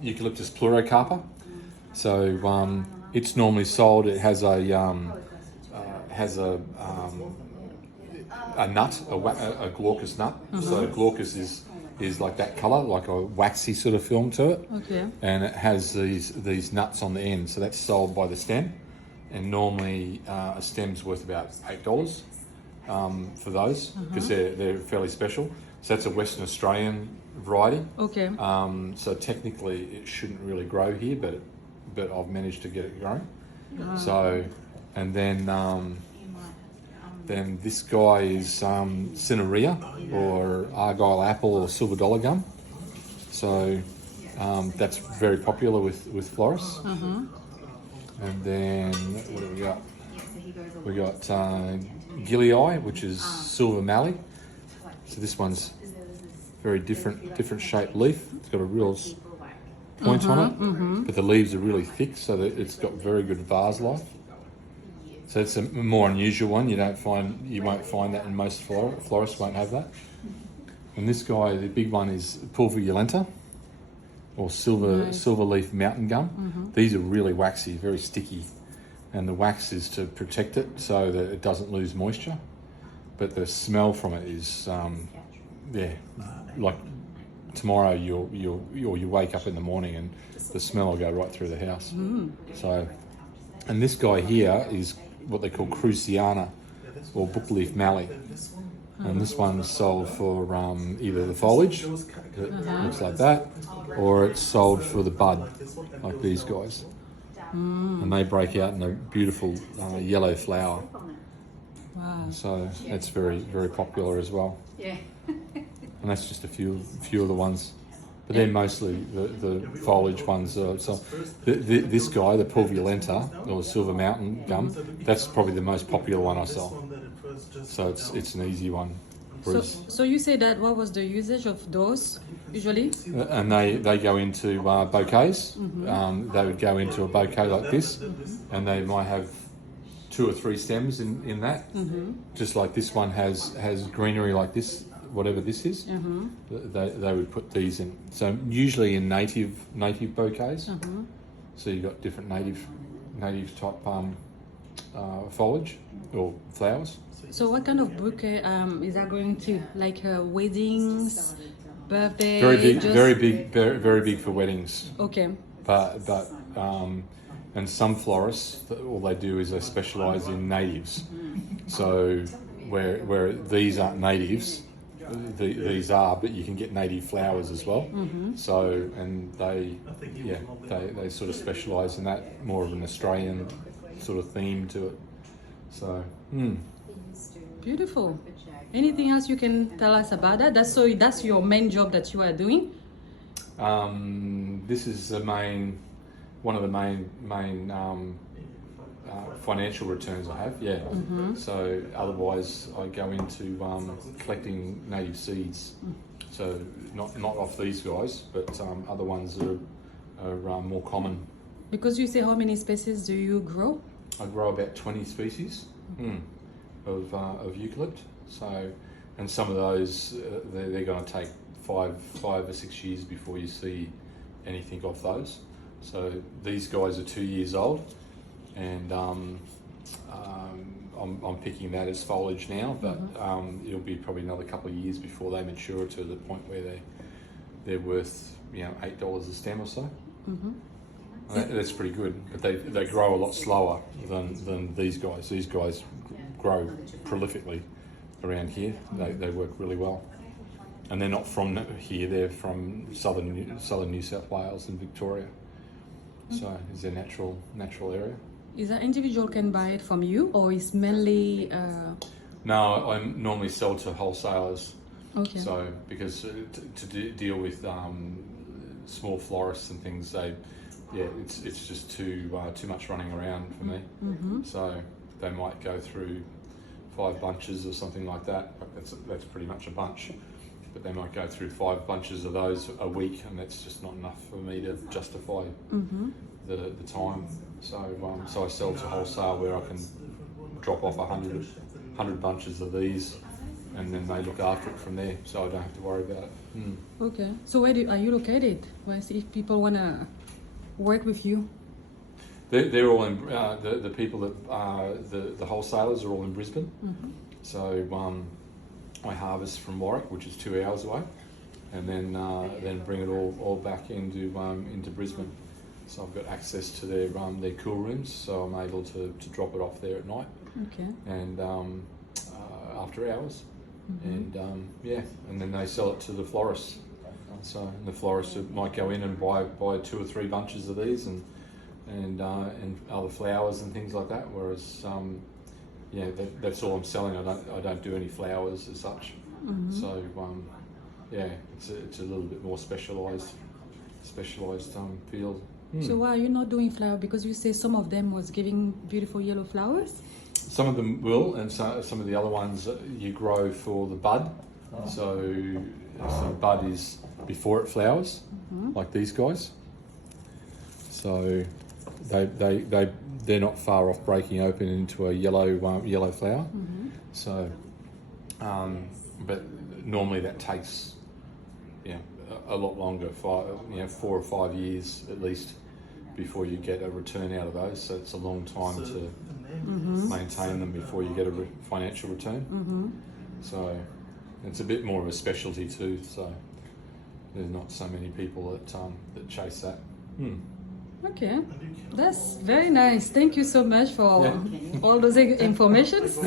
Eucalyptus pleurocarpa. So it's normally sold. It has a nut, a glaucus nut. So glaucus is like that colour, like a waxy sort of film to it. Okay. And it has these nuts on the end. So that's sold by the stem. And normally a stem's worth about $8 for those because they're fairly special. So that's a Western Australian variety. Okay. So technically it shouldn't really grow here, but I've managed to get it growing. So, and then this guy is Cineraria or Argyle apple or silver dollar gum. So that's very popular with florists. And then what do we got? We got Gilly, which is silver mallee. So this one's very different shaped leaf. It's got a real point on it, but the leaves are really thick, so that it's got very good vase life. So it's a more unusual one. You won't find that in most florists. Won't have that. And this guy, the big one, is pulverulenta, or silver leaf mountain gum. These are really waxy, very sticky, and the wax is to protect it so that it doesn't lose moisture. But the smell from it is, like tomorrow you wake up in the morning and the smell will go right through the house. So, and this guy here is what they call Cruciana or bookleaf mallee. And this one's sold for either the foliage, that looks like that, or it's sold for the bud, like these guys. And they break out in a beautiful yellow flower. Wow. So that's very, very popular as well. Yeah. And that's just a few of the ones. But they're mostly the foliage ones. So this guy, the pulverulenta, or silver mountain gum, that's probably the most popular one I sell. So it's an easy one. So you say that what was the usage of those usually? And they go into bouquets. They would go into a bouquet like this, and they might have 2 or 3 stems in that. Just like this one has greenery like this, whatever this is. They would put these in. So usually in native bouquets. So you've got different native type foliage or flowers. So what kind of bouquet is that going to? Like weddings, birthday? Very big for weddings. Okay. But and some florists, all they do is they specialise in natives. So where these aren't natives, these are, but you can get native flowers as well. So and they sort of specialise in that, more of an Australian sort of theme to it. So. Beautiful. Anything else you can tell us about that? That's your main job that you are doing? This is one of the main financial returns I have. Yeah. So otherwise, I go into collecting native seeds. So not off these guys, but other ones that are more common. Because you say how many species do you grow? I grow about 20 species. Of eucalypt, so, and some of those they're going to take 5 or 6 years before you see anything of those. So these guys are 2 years old, and I'm picking that as foliage now, but it'll be probably another couple of years before they mature to the point where they're worth $8 a stem or so. That's pretty good, but they grow a lot slower than these guys. These guys grow prolifically around here. They work really well, and they're not from here. They're from southern New South Wales and Victoria. So it's their natural area. Is that individual can buy it from you, or is mainly? No, I normally sell to wholesalers. Okay. So because to deal with small florists and things, it's just too much running around for me. So they might go through 5 bunches or something like that. That's pretty much a bunch. But they might go through 5 bunches of those a week, and that's just not enough for me to justify the time. So I sell to wholesale, where I can drop off 100 bunches of these and then they look after it from there, so I don't have to worry about it. Okay. So where are you located? Where if people wanna work with you? They're all in the people that the wholesalers are all in Brisbane. So I harvest from Warwick, which is 2 hours away, and then bring it all back into Brisbane. So I've got access to their cool rooms, so I'm able to drop it off there at night. Okay. And after hours, and and then they sell it to the florists. So the florists might go in and buy 2 or 3 bunches of these and other flowers and things like that. Whereas that's all I'm selling. I don't do any flowers as such. So it's a little bit more specialised field. So why are you not doing flower? Because you say some of them was giving beautiful yellow flowers. Some of them will, and some of the other ones you grow for the bud. So bud is before it flowers, like these guys. So they're not far off breaking open into a yellow flower. So, but normally that takes a lot longer, 4 or 5 years at least, before you get a return out of those. So it's a long time to maintain them before you get a financial return. So it's a bit more of a specialty too. So there's not so many people that chase that. Okay, that's very nice. Thank you so much for all those informations.